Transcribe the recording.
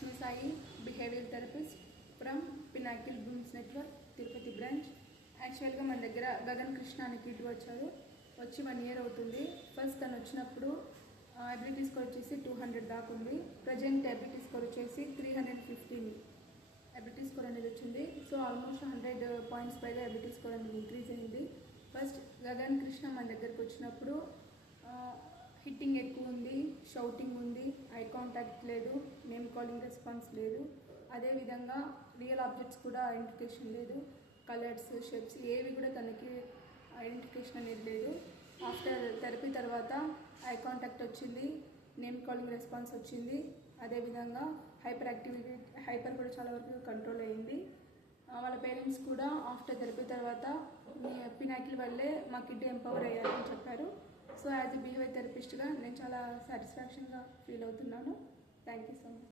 Vishnu Sai, behavioral therapist from Pinnacle Blooms Network, Tirupati branch. యాక్చువల్గా మన దగ్గర గగన్ కృష్ణ అని కిట్ వచ్చి 1 year అవుతుంది. ఫస్ట్ తను వచ్చినప్పుడు అబిలిటీ స్కోర్ వచ్చేసి 200 దాకా ఉంది. ప్రజెంట్ అబిలిటీ స్కోర్ వచ్చేసి 315 అబిలిటీ స్కోర్ అనేది వచ్చింది. సో ఆల్మోస్ట్ 100 points పైగా అబిలిటీ స్కోర్ అనేది ఇంక్రీజ్ అయింది. ఫస్ట్ గగన్ కృష్ణ మన దగ్గరకు వచ్చినప్పుడు హిట్టింగ్ ఎక్కువ ఉంది, షౌటింగ్ ఉంది, ఐ కాంటాక్ట్ లేదు, నేమ్ కాలింగ్ రెస్పాన్స్ లేదు. అదేవిధంగా రియల్ ఆబ్జెక్ట్స్ కూడా ఐడెంటిఫికేషన్ లేదు, కలర్స్ షేప్స్ ఏవి కూడా తనకి ఐడెంటిఫికేషన్ అనేది లేదు. ఆఫ్టర్ థెరపీ తర్వాత ఐ కాంటాక్ట్ వచ్చింది, నేమ్ కాలింగ్ రెస్పాన్స్ వచ్చింది. అదేవిధంగా హైపర్ కూడా చాలా వరకు కంట్రోల్ అయ్యింది. వాళ్ళ పేరెంట్స్ కూడా ఆఫ్టర్ థెరపీ తర్వాత మీ పినాకిల్ వల్లే మా కిడ్ ఎంపవర్ అయ్యారని చెప్పారు. సో యాజ్ ఎ బిహేవియర్ థెరపిస్ట్గా నేను చాలా సాటిస్ఫాక్షన్గా ఫీల్ అవుతున్నాను. Thank you.